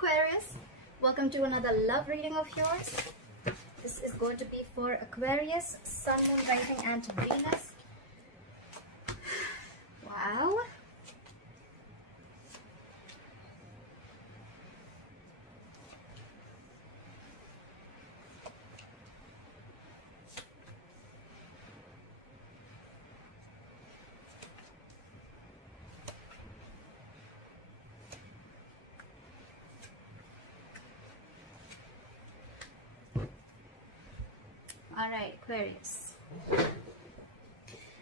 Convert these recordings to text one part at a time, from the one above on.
Aquarius, welcome to another love reading of yours. This is going to be for Aquarius, Sun, Moon, Rising and Venus. Wow. Alright, Aquarius.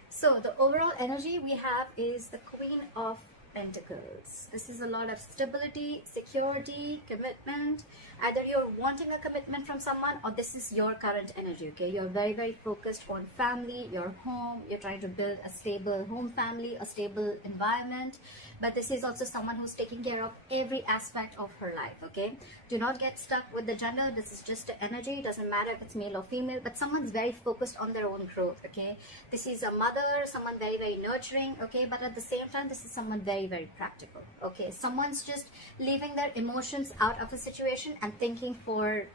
So the overall energy we have is the Queen of Pentacles. This is a lot of stability, security, commitment. Either you're wanting a commitment from someone or this is your current energy, okay? You're very, very focused on family, your home. You're trying to build a stable home family, a stable environment. But this is also someone who's taking care of every aspect of her life, okay? Do not get stuck with the gender. This is just the energy. It doesn't matter if it's male or female, but someone's very focused on their own growth, okay? This is a mother, someone very, very nurturing, okay? But at the same time, this is someone very, very practical, okay? Someone's just leaving their emotions out of a situation and thinking for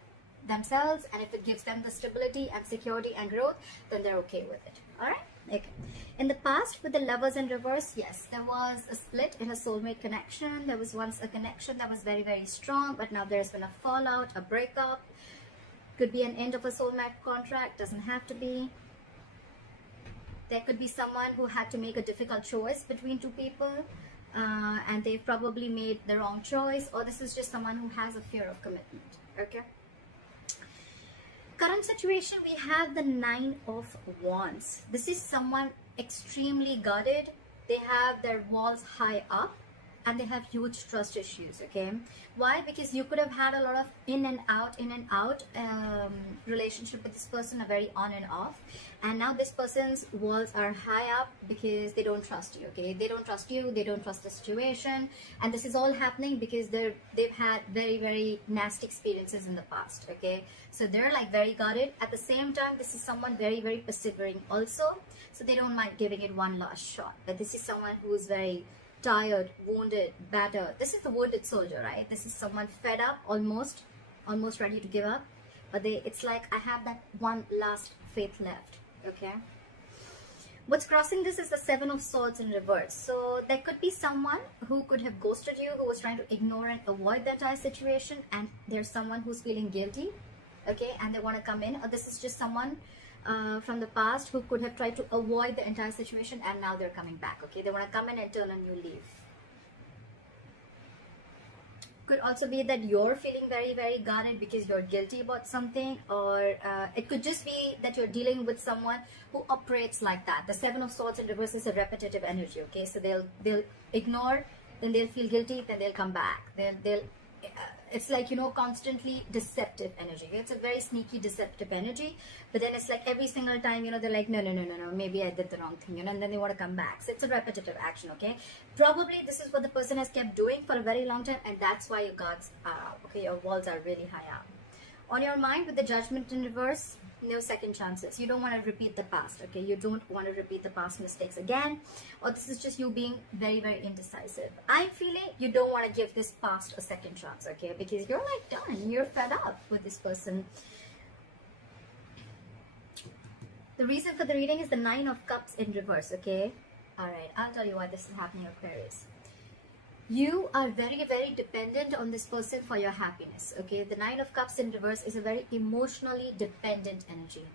themselves, and if it gives them the stability and security and growth, then they're okay with it. All right? Okay. In the past, with the Lovers in reverse, yes, there was a split in a soulmate connection. There was once a connection that was very, very strong, but now there's been a fallout, a breakup. Could be an end of a soulmate contract, doesn't have to be. There could be someone who had to make a difficult choice between two people, and they've probably made the wrong choice, or this is just someone who has a fear of commitment, okay? Current situation, we have the 9 of Wands. This is someone extremely guarded. They have their walls high up and they have huge trust issues, okay? Why? Because you could have had a lot of in and out relationship with this person, a very on and off, and now this person's walls are high up because they don't trust you, okay? They don't trust you, they don't trust the situation, and this is all happening because they've had very, very nasty experiences in the past, okay? So they're like very guarded. At the same time, this is someone very, very persevering also, so they don't mind giving it one last shot. But this is someone who is very tired, wounded, battered. This is the wounded soldier, right? This is someone fed up, almost ready to give up, but it's like, I have that one last faith left, okay? What's crossing this is the 7 of Swords in reverse. So there could be someone who could have ghosted you, who was trying to ignore and avoid the entire situation, and there's someone who's feeling guilty, okay, and they want to come in. Or this is just someone from the past who could have tried to avoid the entire situation, and now they're coming back, okay? They want to come in and turn a new leaf. Could also be that you're feeling very, very guarded because you're guilty about something, or it could just be that you're dealing with someone who operates like that. The 7 of Swords in reverse is a repetitive energy, okay? So they'll ignore, then they'll feel guilty, then they'll come back. It's like, you know, constantly deceptive energy. It's a very sneaky, deceptive energy. But then it's like every single time, you know, they're like, no, maybe I did the wrong thing, you know, and then they want to come back. So it's a repetitive action, okay? Probably this is what the person has kept doing for a very long time, and that's why your guards are up, okay? Your walls are really high up. On your mind, with the Judgment in reverse, no second chances. You don't want to repeat the past, okay? You don't want to repeat the past mistakes again, or this is just you being very, very indecisive. I'm feeling you don't want to give this past a second chance, okay? Because you're like done. You're fed up with this person. The reason for the reading is the 9 of Cups in reverse, okay? Alright, I'll tell you why this is happening, Aquarius. You are very, very dependent on this person for your happiness, okay? The 9 of Cups in reverse is a very emotionally dependent energy.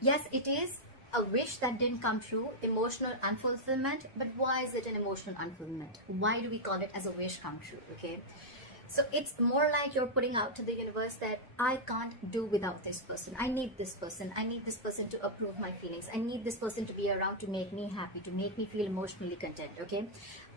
Yes, it is a wish that didn't come true, emotional unfulfillment, but why is it an emotional unfulfillment? Why do we call it as a wish come true, okay? So it's more like you're putting out to the universe that I can't do without this person. I need this person. I need this person to approve my feelings. I need this person to be around to make me happy, to make me feel emotionally content, okay?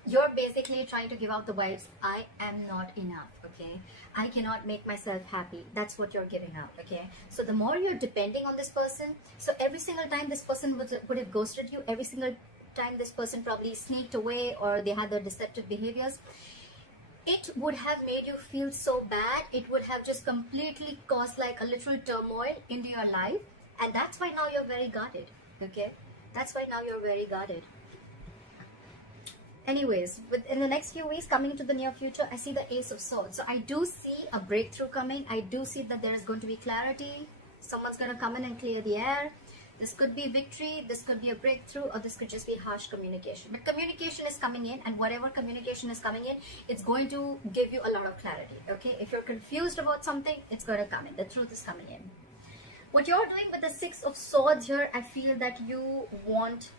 You're basically trying to give out the vibes, I am not enough, okay? I cannot make myself happy. That's what you're giving out, okay? So the more you're depending on this person, so every single time this person would have ghosted you, every single time this person probably sneaked away or they had their deceptive behaviors, it would have made you feel so bad. It would have just completely caused like a literal turmoil into your life, and that's why now you're very guarded, okay? That's why now you're very guarded. Anyways, within the next few weeks, coming into the near future, I see the Ace of Swords. So I do see a breakthrough coming. I do see that there is going to be clarity. Someone's going to come in and clear the air. This could be victory, this could be a breakthrough, or this could just be harsh communication. But communication is coming in, and whatever communication is coming in, it's going to give you a lot of clarity, okay? If you're confused about something, it's going to come in. The truth is coming in. What you're doing with the Six of Swords here, I feel that you want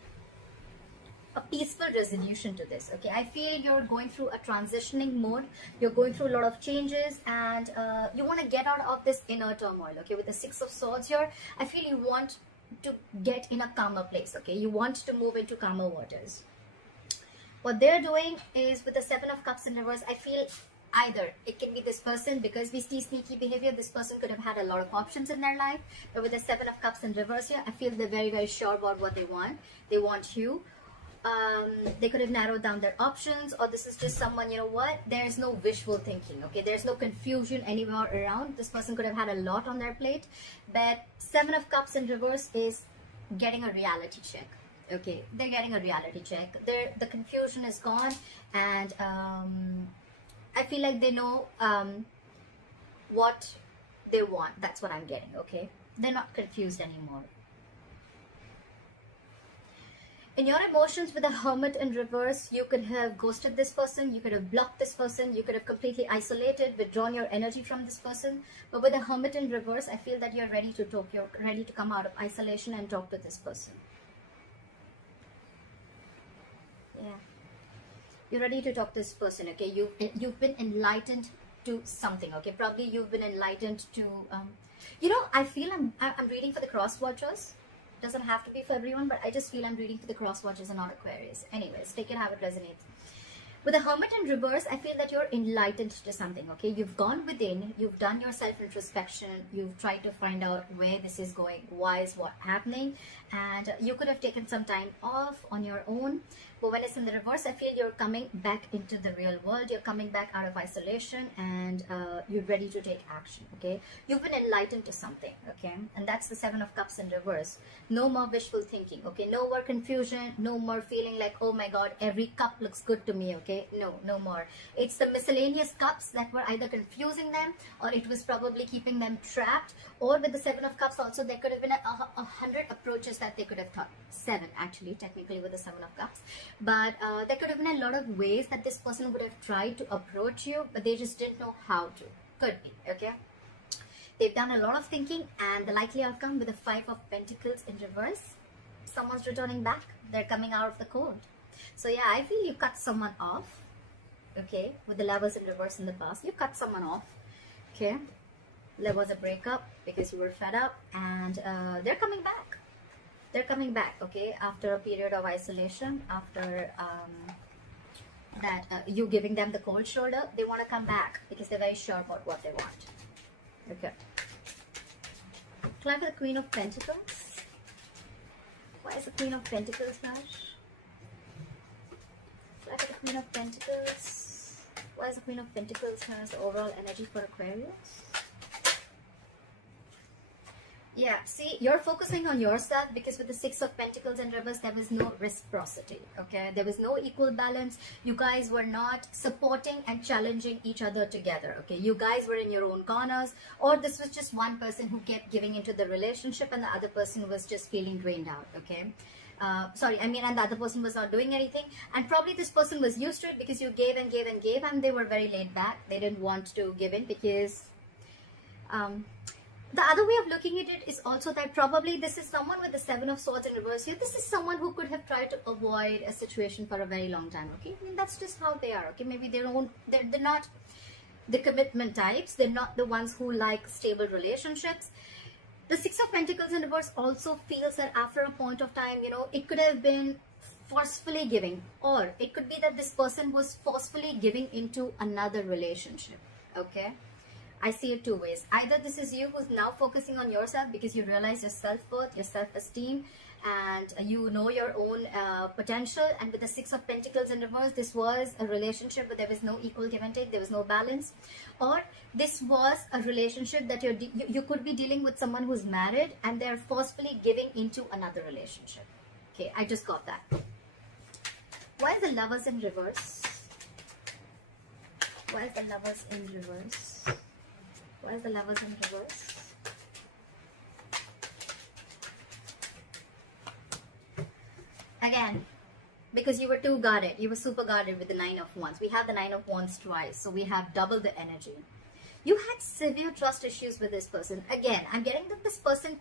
a peaceful resolution to this, okay? I feel you're going through a transitioning mode. You're going through a lot of changes, and you want to get out of this inner turmoil, okay? With the Six of Swords here, I feel you want to get in a calmer place, okay? You want to move into calmer waters. What they're doing is with the Seven of Cups in reverse, I feel either it can be this person, because we see sneaky behavior, this person could have had a lot of options in their life, but with the Seven of Cups in reverse here, I feel they're very, very sure about what they want. They want you. They could have narrowed down their options, or this is just someone, you know what, there's no wishful thinking, okay? There's no confusion anywhere around. This person could have had a lot on their plate, but Seven of Cups in reverse is getting a reality check, okay? They're getting a reality check. The confusion is gone, and I feel like they know what they want. That's what I'm getting, okay? They're not confused anymore. In your emotions, with the Hermit in reverse, you could have ghosted this person, you could have blocked this person, you could have completely isolated, withdrawn your energy from this person. But with the Hermit in reverse, I feel that you're ready to talk, you're ready to come out of isolation and talk to this person. Yeah. You're ready to talk to this person, okay? You've been enlightened to something, okay? Probably you've been enlightened to, you know, I feel I'm reading for the cross watchers. Doesn't have to be for everyone, but I just feel I'm reading for the cross watchers and not Aquarius. Anyways, take it how it resonates. With the Hermit in reverse, I feel that you're enlightened to something, okay? You've gone within, you've done your self-introspection, you've tried to find out where this is going, why is what happening, and you could have taken some time off on your own. But when it's in the reverse, I feel you're coming back into the real world. You're coming back out of isolation, and you're ready to take action, okay? You've been enlightened to something, okay? And that's the Seven of Cups in reverse. No more wishful thinking, okay? No more confusion, no more feeling like, oh my God, every cup looks good to me, okay? No more. It's the miscellaneous cups that were either confusing them, or it was probably keeping them trapped. Or with the Seven of Cups also, there could have been 100 approaches that they could have thought. 7 actually, technically, with the Seven of Cups. But there could have been a lot of ways that this person would have tried to approach you, but they just didn't know how to. Could be, okay? They've done a lot of thinking, and the likely outcome with the Five of Pentacles in reverse, someone's returning back. They're coming out of the cold. So yeah, I feel you cut someone off, okay? With the Lovers in reverse in the past, you cut someone off, okay? There was a breakup because you were fed up, and they're coming back. They're coming back, okay, after a period of isolation, after you giving them the cold shoulder. They want to come back because they're very sure about what they want. Okay. Climb for the Queen of Pentacles. Why is the Queen of Pentacles, Raj? Climb for the Queen of Pentacles. Why is the Queen of Pentacles has the overall energy for Aquarius? Yeah, see, you're focusing on yourself because with the Six of Pentacles in reverse, there was no reciprocity, okay? There was no equal balance. You guys were not supporting and challenging each other together, okay? You guys were in your own corners, or this was just one person who kept giving into the relationship and the other person was just feeling drained out, okay? And the other person was not doing anything, and probably this person was used to it because you gave and gave and gave, and they were very laid back. They didn't want to give in because... the other way of looking at it is also that probably this is someone with the Seven of Swords in reverse here. This is someone who could have tried to avoid a situation for a very long time, okay? I mean, that's just how they are, okay? Maybe they're not the commitment types. They're not the ones who like stable relationships. The Six of Pentacles in reverse also feels that after a point of time, you know, it could have been forcefully giving, or it could be that this person was forcefully giving into another relationship, okay? I see it two ways. Either this is you who's now focusing on yourself because you realize your self-worth, your self-esteem, and you know your own potential. And with the Six of Pentacles in reverse, this was a relationship where there was no equal give and take, there was no balance. Or this was a relationship that you could be dealing with someone who's married and they're forcefully giving into another relationship. Okay, I just got that. Why is the Lovers in reverse? Why is the Lovers in reverse? Why is the Lovers in reverse? Again, because you were too guarded. You were super guarded with the 9 of Wands. We have the 9 of Wands twice, so we have double the energy. You had severe trust issues with this person. Again, I'm getting that this person...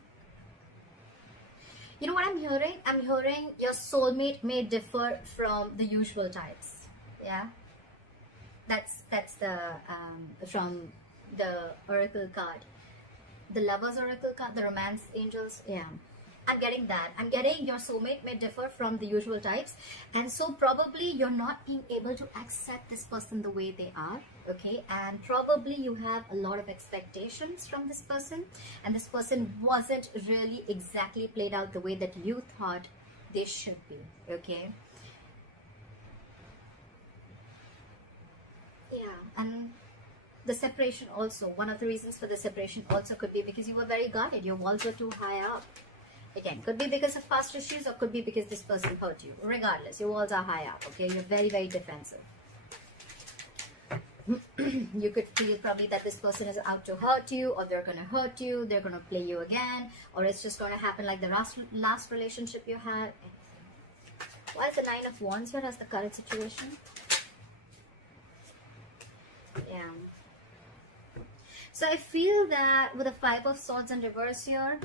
You know what I'm hearing? I'm hearing your soulmate may differ from the usual types. Yeah? That's the... from the Oracle card. The Lovers Oracle card, the Romance Angels. Yeah. I'm getting that. I'm getting your soulmate may differ from the usual types, and so probably you're not being able to accept this person the way they are, okay? And probably you have a lot of expectations from this person, and this person wasn't really exactly played out the way that you thought they should be, okay? Yeah, and the separation also, one of the reasons for the separation also could be because you were very guarded. Your walls were too high up. Again, could be because of past issues or could be because this person hurt you. Regardless, your walls are high up, okay? You're very, very defensive. You could feel probably that this person is out to hurt you, or they're going to hurt you, they're going to play you again, or it's just going to happen like the last relationship you had. Why is the 9 of Wands here as the current situation? Yeah. So I feel that with the 5 of Swords in reverse here,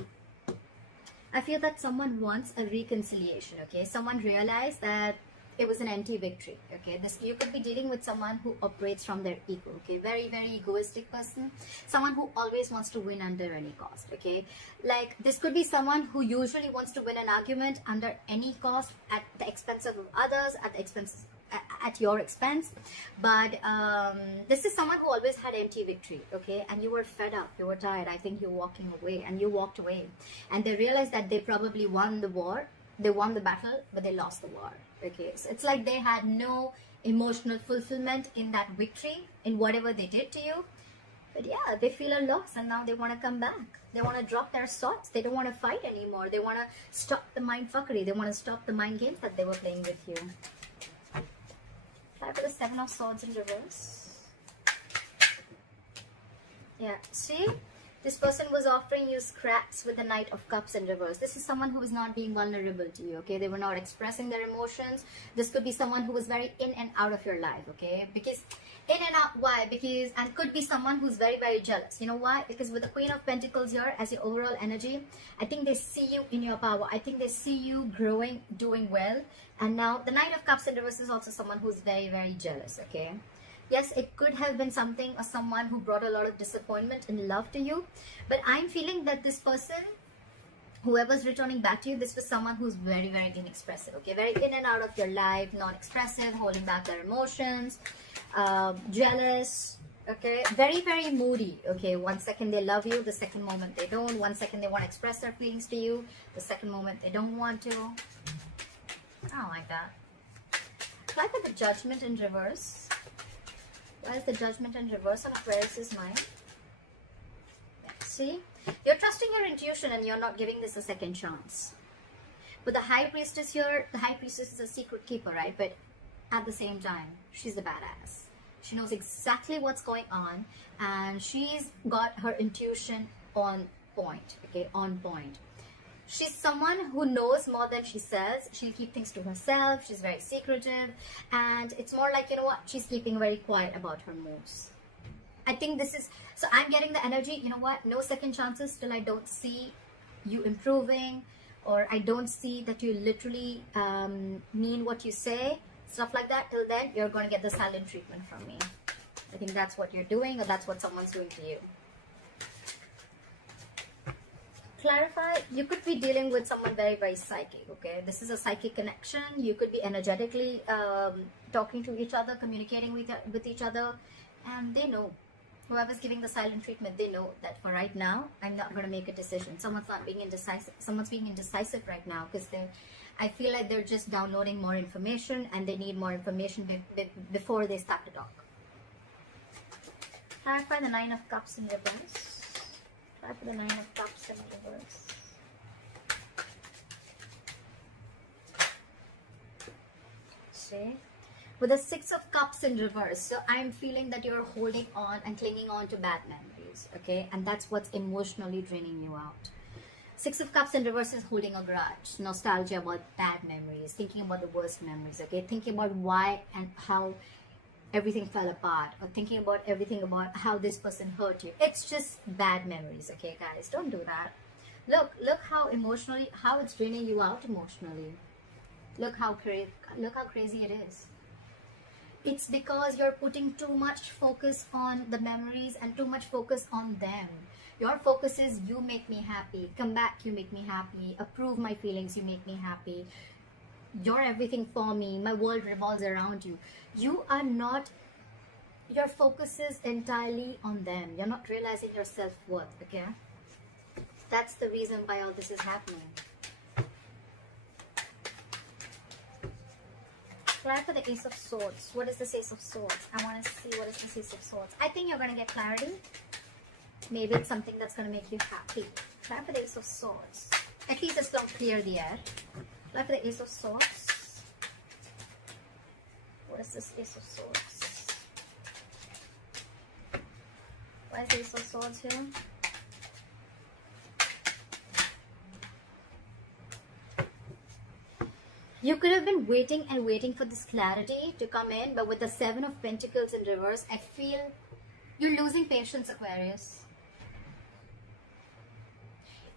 I feel that someone wants a reconciliation, okay? Someone realized that it was an anti-victory, okay? You could be dealing with someone who operates from their ego, okay? Very, very egoistic person. Someone who always wants to win under any cost, okay? Like, this could be someone who usually wants to win an argument under any cost at the expense of others, at your expense. But this is someone who always had empty victory, okay? And you were fed up, you were tired. I think you're walking away, and you walked away, and they realized that they probably won the war, they won the battle, but they lost the war, okay? So it's like they had no emotional fulfillment in that victory, in whatever they did to you. But yeah, they feel a loss, and now they want to come back. They want to drop their swords. They don't want to fight anymore. They want to stop the mind fuckery. They want to stop the mind games that they were playing with you. Try for the 7 of Swords in reverse. Yeah, see? This person was offering you scraps with the Knight of Cups in reverse. This is someone who is not being vulnerable to you, okay? They were not expressing their emotions. This could be someone who was very in and out of your life, okay? Because in and out, why? Because, and could be someone who's very, very jealous. You know why? Because with the Queen of Pentacles here as your overall energy, I think they see you in your power. I think they see you growing, doing well. And now the Knight of Cups in reverse is also someone who's very, very jealous, okay? Yes, it could have been something or someone who brought a lot of disappointment in love to you. But I'm feeling that this person, whoever's returning back to you, this was someone who's very, very inexpressive, okay? Very in and out of your life, non-expressive, holding back their emotions, jealous, okay? Very, very moody, okay? One second they love you, the second moment they don't. One second they want to express their feelings to you, the second moment they don't want to. I don't like that. Try for the Judgment in reverse. Why is the Judgment in reverse on Aquarius's mind? See? You're trusting your intuition and you're not giving this a second chance. But the High Priestess here, the High Priestess is a secret keeper, right? But at the same time, she's the badass. She knows exactly what's going on, and she's got her intuition on point, okay? On point. She's someone who knows more than she says. She'll keep things to herself. She's very secretive. And it's more like, you know what? She's keeping very quiet about her moves. I think this is... So I'm getting the energy, you know what? No second chances till I don't see you improving. Or I don't see that you literally mean what you say. Stuff like that. Till then, you're going to get the silent treatment from me. I think that's what you're doing, or that's what someone's doing to you. Clarify, you could be dealing with someone very, very psychic, okay? This is a psychic connection. You could be energetically talking to each other, communicating with each other, and they know. Whoever's giving the silent treatment, they know that for right now, I'm not going to make a decision. Someone's not being indecisive. Someone's being indecisive right now because I feel like they're just downloading more information, and they need more information before they start to talk. Clarify the 9 of Cups in reverse. Try for the 9 of Cups in reverse. see? With the Six of Cups in reverse, so I'm feeling that you're holding on and clinging on to bad memories, okay? And that's what's emotionally draining you out. Six of Cups in reverse is holding a grudge, nostalgia about bad memories, thinking about the worst memories, okay? Thinking about why and how everything fell apart, or thinking about everything about how this person hurt you. It's just bad memories, okay, guys? Don't do that. Look how emotionally, how it's draining you out emotionally. Look how crazy it is. It's because you're putting too much focus on the memories and too much focus on them. Your focus is, you make me happy, come back, you make me happy, approve my feelings, you make me happy, you're everything for me, my world revolves around you. You are not, your focus is entirely on them. You're not realizing your self-worth, okay? That's the reason why all this is happening. Try for the Ace of Swords. What is this Ace of Swords? I want to see what is this Ace of Swords. I think you're going to get clarity. Maybe it's something that's going to make you happy. Try for the Ace of Swords. At least it's don't clear the air. Try for the Ace of Swords. What is this Ace of Swords? Why is the Ace of Swords here? You could have been waiting and waiting for this clarity to come in, but with the Seven of Pentacles in reverse, I feel you're losing patience, Aquarius.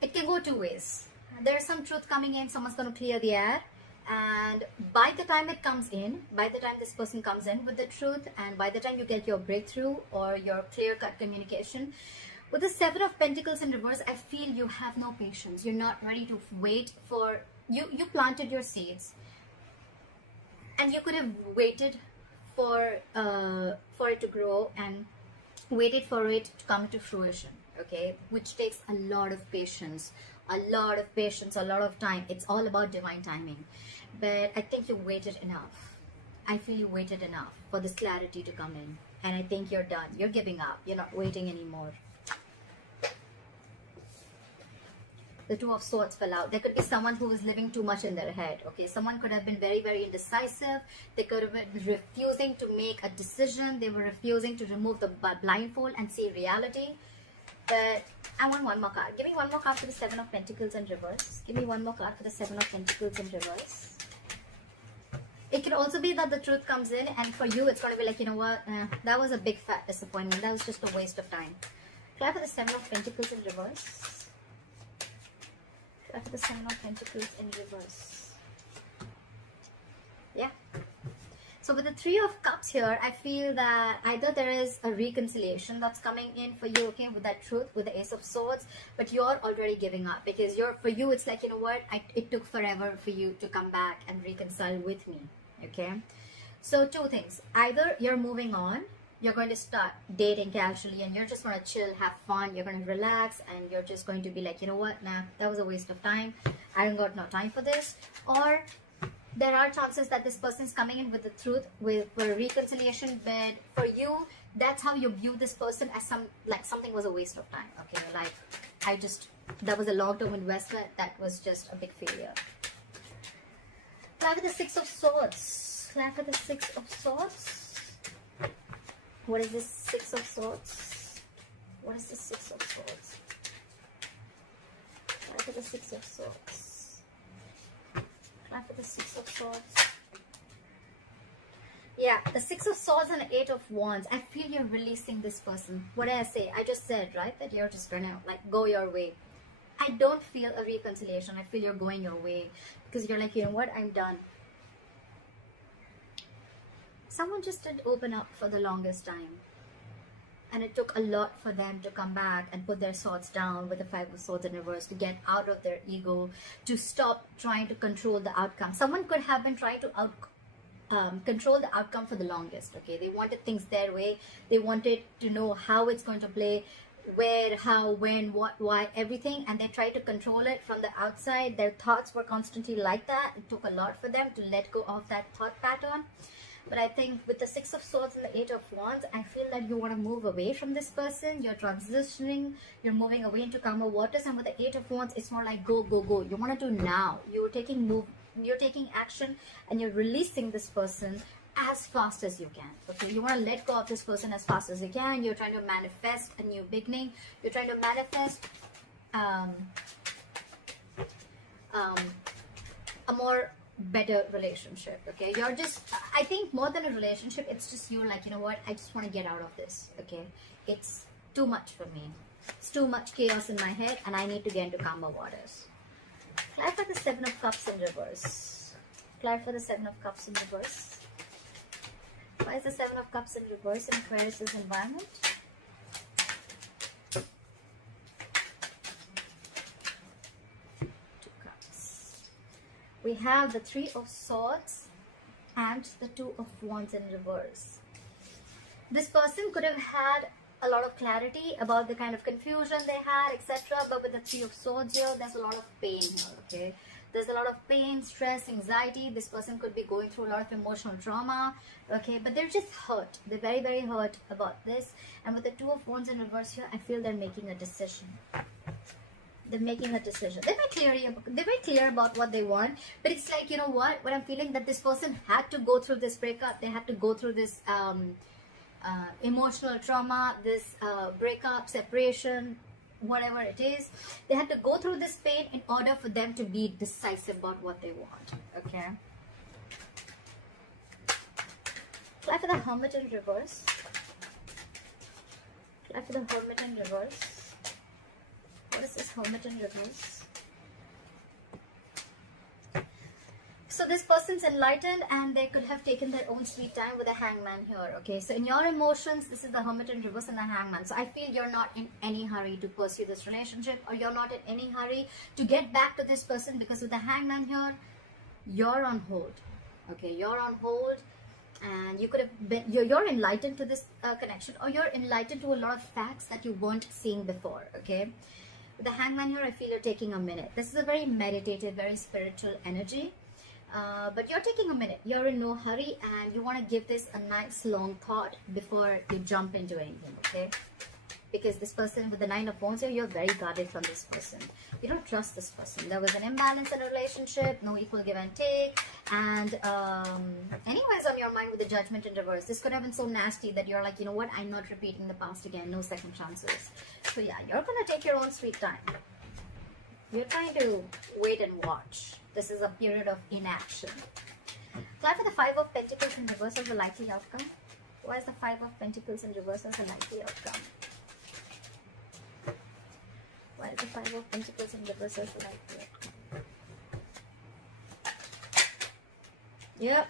It can go two ways. There's some truth coming in, someone's going to clear the air, and by the time it comes in, by the time this person comes in with the truth, and by the time you get your breakthrough or your clear-cut communication, with the Seven of Pentacles in reverse, I feel you have no patience. You're not ready to wait for... You planted your seeds, and you could have waited for it to grow and waited for it to come to fruition, okay? Which takes a lot of patience, a lot of time. It's all about divine timing. But I think you waited enough. I feel you waited enough for this clarity to come in. And I think you're done. You're giving up. You're not waiting anymore. The Two of Swords fell out. There could be someone who was living too much in their head, okay? Someone could have been very, very indecisive. They could have been refusing to make a decision. They were refusing to remove the blindfold and see reality. But I want one more card. Give me one more card for the Seven of Pentacles in reverse. Give me one more card for the Seven of Pentacles in reverse. It could also be that the truth comes in, and for you, it's going to be like, you know what? That was a big fat disappointment. That was just a waste of time. Try for the Seven of Pentacles in reverse. After the Seven of Pentacles in reverse. Yeah. So with the Three of Cups here, I feel that either there is a reconciliation that's coming in for you, okay, with that truth, with the Ace of Swords, but you're already giving up because for you, it's like, you know what, it took forever for you to come back and reconcile with me, okay? So two things. Either you're moving on, you're going to start dating casually, and you're just going to chill, have fun, you're going to relax, and you're just going to be like, you know what, nah, that was a waste of time, I don't got no time for this. Or there are chances that this person is coming in with the truth, for a reconciliation, but for you, that's how you view this person, as something was a waste of time, okay? Like, that was a long-term investment, that was just a big failure. Fly for the Six of Swords. Fly for the Six of Swords. What is this Six of Swords? What is the Six of Swords? Try for the Six of Swords. Try for the Six of Swords. Yeah, the Six of Swords and the Eight of Wands. I feel you're releasing this person. What did I say? I just said, right, that you're just gonna go your way. I don't feel a reconciliation. I feel you're going your way because you're like, you know what, I'm done. Someone just didn't open up for the longest time, and it took a lot for them to come back and put their swords down with the Five of Swords in reverse, to get out of their ego, to stop trying to control the outcome. Someone could have been trying to control the outcome for the longest, okay? They wanted things their way. They wanted to know how it's going to play, where, how, when, what, why, everything, and they tried to control it from the outside. Their thoughts were constantly like that. It took a lot for them to let go of that thought pattern. But I think with the Six of Swords and the Eight of Wands, I feel that you want to move away from this person. You're transitioning. You're moving away into calmer waters. And with the Eight of Wands, it's more like go, go, go. You want to do now. You're taking you're taking action and you're releasing this person as fast as you can. Okay, you want to let go of this person as fast as you can. You're trying to manifest a new beginning. You're trying to manifest a more better relationship. Okay, you're just, I think more than a relationship, it's just you're like, you know what, I just want to get out of this. Okay, it's too much for me. It's too much chaos in my head and I need to get into calmer waters. Clarify the Seven of Cups in reverse. Clarify the Seven of Cups in reverse. Why is the Seven of Cups in reverse in Aquarius' environment? Two Cups. We have the Three of Swords and the Two of Wands in reverse. This person could have had a lot of clarity about the kind of confusion they had, etc. But with the Three of Swords here, there's a lot of pain here, okay? There's a lot of pain, stress, anxiety. This person could be going through a lot of emotional trauma, okay? But they're just hurt. They're very, very hurt about this. And with the Two of Wands in reverse here, I feel they're making a decision. They're making a decision. They're very clear about what they want. But it's like, you know what I'm feeling, that this person had to go through this breakup. They had to go through this emotional trauma, this breakup, separation, whatever it is. They had to go through this pain in order for them to be decisive about what they want. Okay. Apply for the Hermit in reverse. Apply for the Hermit in reverse. What is this Hermit in reverse? So this person's enlightened and they could have taken their own sweet time with a Hangman here. Okay, so in your emotions, this is the Hermit in reverse and the Hangman. So I feel you're not in any hurry to pursue this relationship, or you're not in any hurry to get back to this person, because with the Hangman here, you're on hold. Okay, you're on hold, and you could have been, you're enlightened to this connection, or you're enlightened to a lot of facts that you weren't seeing before. Okay, with the Hangman here, I feel you're taking a minute. This is a very meditative, very spiritual energy. But you're taking a minute. You're in no hurry and you want to give this a nice long thought before you jump into anything, okay? Because this person with the Nine of Wands here, you're very guarded from this person. You don't trust this person. There was an imbalance in a relationship, no equal give and take, and anyways on your mind with the Judgment in reverse. This could have been so nasty that you're like, you know what, I'm not repeating the past again, no second chances. So yeah, you're going to take your own sweet time. You're trying to wait and watch. This is a period of inaction. Apply for the Five of Pentacles in reverse as a likely outcome. Why is the Five of Pentacles in reverse as a likely outcome? Why is the Five of Pentacles in reverse as a likely outcome? Yep.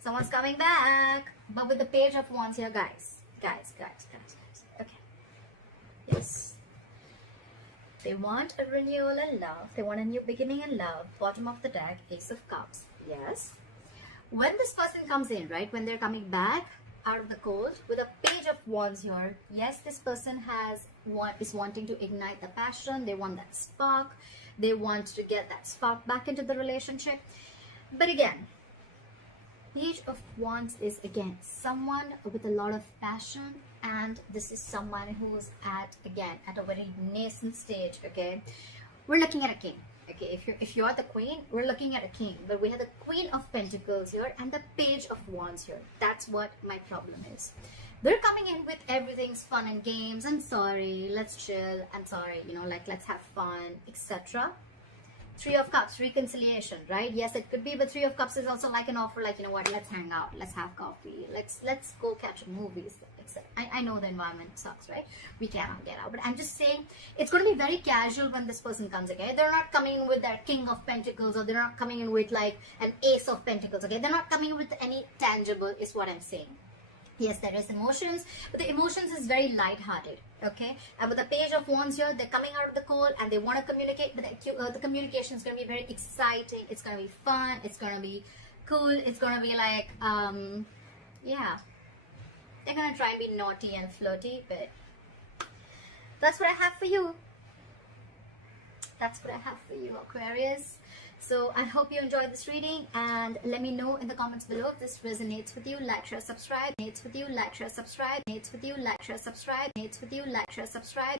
Someone's coming back. But with the Page of Wands here, guys. Okay. Yes. They want a renewal in love. They want a new beginning in love. Bottom of the deck, Ace of Cups. Yes. When this person comes in, right, when they're coming back out of the cold with a Page of Wands here, yes, this person is wanting to ignite the passion. They want that spark. They want to get that spark back into the relationship. But again, Page of Wands is, again, someone with a lot of passion, and this is someone who's at a very nascent stage. Okay, we're looking at a king. Okay, if you're the queen, we're looking at a king, but we have the Queen of Pentacles here and the Page of Wands here. That's what my problem is. They're coming in with everything's fun and games, and sorry, let's chill, and sorry, you know, like let's have fun, etc. Three of Cups, reconciliation, right? Yes, it could be, but Three of Cups is also like an offer, like, you know what, let's hang out, let's have coffee, let's go catch movies, etc. I know the environment sucks, right? We cannot get out, but I'm just saying it's going to be very casual when this person comes, okay? They're not coming in with their King of Pentacles, or they're not coming in with like an Ace of Pentacles, okay? They're not coming with any tangible, is what I'm saying. Yes, there is emotions, but the emotions is very light-hearted, okay? And with the Page of Wands here, they're coming out of the cold and they want to communicate, but the communication is going to be very exciting. It's going to be fun. It's going to be cool. It's going to be like, yeah. They're going to try and be naughty and flirty, but that's what I have for you. That's what I have for you, Aquarius. So I hope you enjoyed this reading, and let me know in the comments below if this resonates with you. Like, share, subscribe. Resonates with you. Like, share, subscribe. Resonates with you. Like, share, subscribe. Resonates with you. Like, share, subscribe.